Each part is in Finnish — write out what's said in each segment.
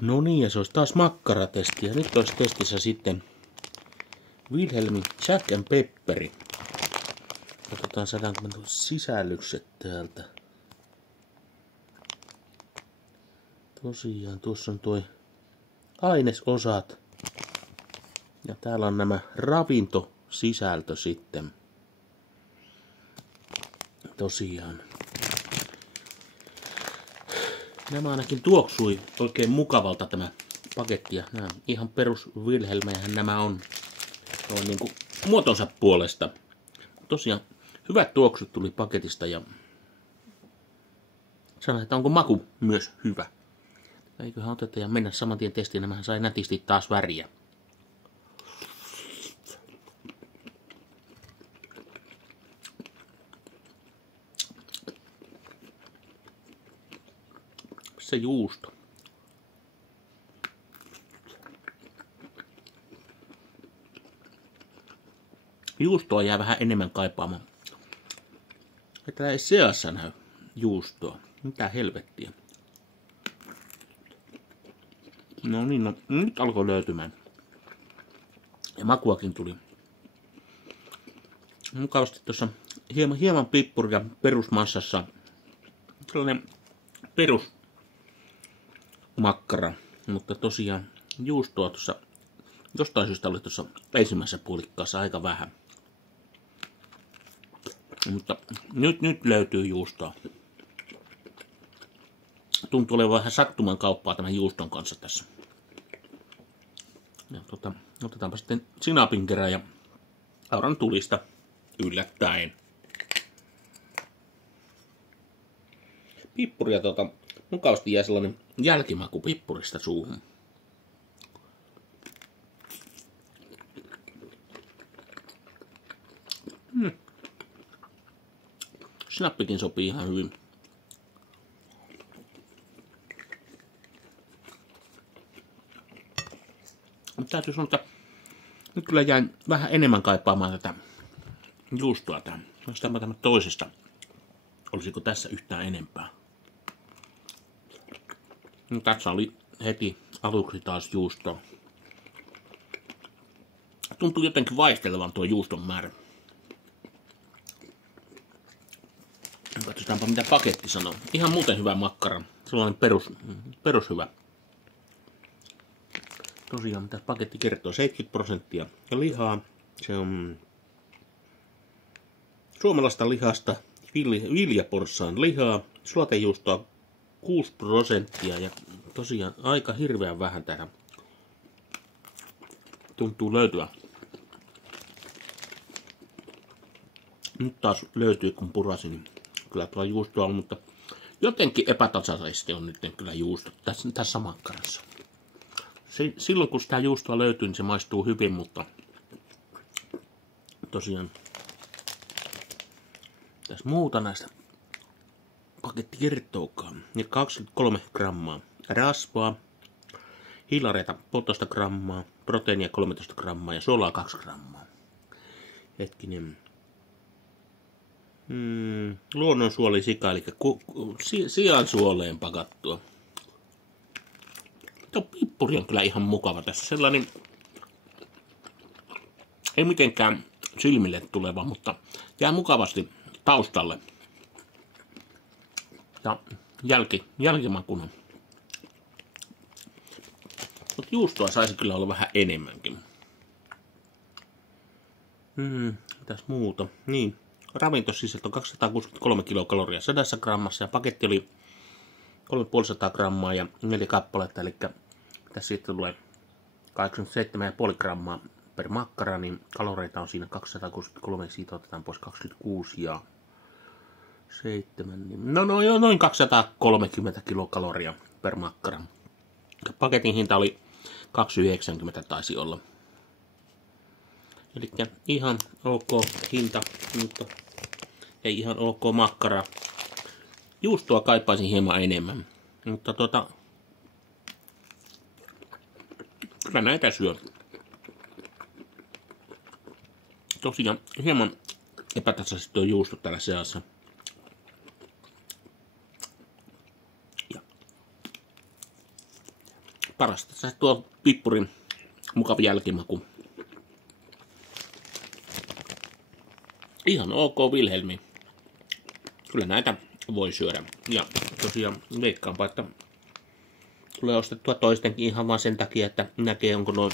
No niin, ja se olisi taas makkaratesti. Ja nyt olisi testissä sitten Wilhelmin Jack and Pepperi. Katsotaan, saadaanko me sisällykset täältä. Tosiaan, tuossa on toi ainesosat. Ja täällä on nämä ravintosisältö sitten. Tosiaan. Nämä ainakin tuoksui oikein mukavalta tämä paketti. Ja nämä ihan perus Wilhelmejähän nämä on. Se on niinku muotonsa puolesta. Tosiaan hyvät tuoksut tuli paketista ja sanoin, että onko maku myös hyvä. Eiköhän oteta ja mennä saman tien testiin. Nämähän sai nätisti taas väriä. Se juusto. Juustoa jää vähän enemmän kaipaamaan. Että ei seassa näy juustoa. Mitä helvettiä. No niin, no, nyt alkoi löytymään. Ja makuakin tuli. Mukavasti tuossa hieman pippuria perusmassassa. Sellainen perusmakkara. Mutta tosiaan juustoa tuossa jostain syystä oli tuossa ensimmäisessä puolikkaassa aika vähän. Mutta nyt löytyy juustoa. Tuntuu olevan vähän sattuman kauppaa tämän juuston kanssa tässä. Ja otetaanpa sitten sinapin kerran ja auran tulista yllättäen. Pippuria mukavasti jää sellainen jälkimaku pippurista suuhun. Sinappikin sopii ihan hyvin. Mutta täytyy sanoa, että nyt kyllä jäin vähän enemmän kaipaamaan tätä juustoa tähän. Nostaan tämä toisesta. Olisiko tässä yhtään enempää? No, tässä oli heti aluksi taas juustoa. Tuntuu jotenkin vaihtelevan tuo juuston määrä. Katsotaanpa mitä paketti sanoo. Ihan muuten hyvä makkara. Sellainen perus hyvä. Tosiaan mitä paketti kertoo. 70% lihaa. Se on suomalaista lihasta. Viljaporssaan lihaa. Sulatejuustoa 6%. Ja tosiaan aika hirveän vähän tähän. Tuntuu löytyä. Nyt taas löytyy kun purasin. Kyllä tuo juustoa on, mutta jotenkin epätasaisesti on nyt kyllä juusto tässä makkarassa. Silloin kun sitä juustoa löytyy, niin se maistuu hyvin, mutta tosiaan tässä muuta näistä paketti kertookaan. Ja 23 grammaa rasvaa, hiilareita 1,5 grammaa, proteiinia 13 grammaa ja suolaa 2 grammaa. Hetkinen. Luonnonsuolisika, eli siansuoleen pakattua. Tuo pippuri on kyllä ihan mukava tässä. Sellainen, ei mitenkään silmille tuleva, mutta jää mukavasti taustalle. Ja jälkimakuna. Mutta juustoa saisi kyllä olla vähän enemmänkin. Mitäs muuta? Niin. Ravintosisältö on 263 kilokaloria 100 grammassa ja paketti oli 350 grammaa ja 4 kappaletta, eli tässä sitten tulee 87,5 grammaa per makkara, niin kaloreita on siinä 263, siitä otetaan pois 26 ja 7, niin no noin 230 kilokaloria per makkara. Paketin hinta oli 2,90 taisi olla. Eli ihan ok hinta, mutta ei ihan ok makkara. Juustoa kaipaisin hieman enemmän, mutta kyllä näitä syö. Tosiaan hieman epätasaisesti tuo juusto täällä seassa. Ja Parasta se tuo pippurin mukavi jälkimaku. Ihan ok Wilhelmi. Kyllä näitä voi syödä. Ja tosiaan veikkaanpa, että tulee ostettua toistenkin ihan vaan sen takia, että näkee onko noin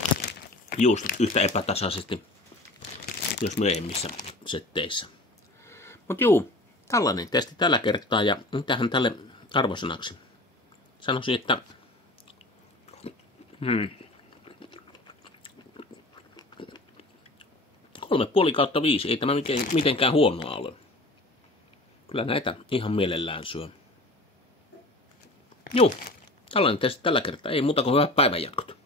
juustot yhtä epätasaisesti myös myöhemmissä setteissä. Mut juu, tällainen testi tällä kertaa ja mitähän tälle arvosanaksi? Sanoisin, että 3,5/5. Ei tämä mitenkään huonoa ole. Kyllä näitä ihan mielellään syö. Juu, tällainen testi tällä kertaa. Ei muuta kuin hyvät päivänjatkot.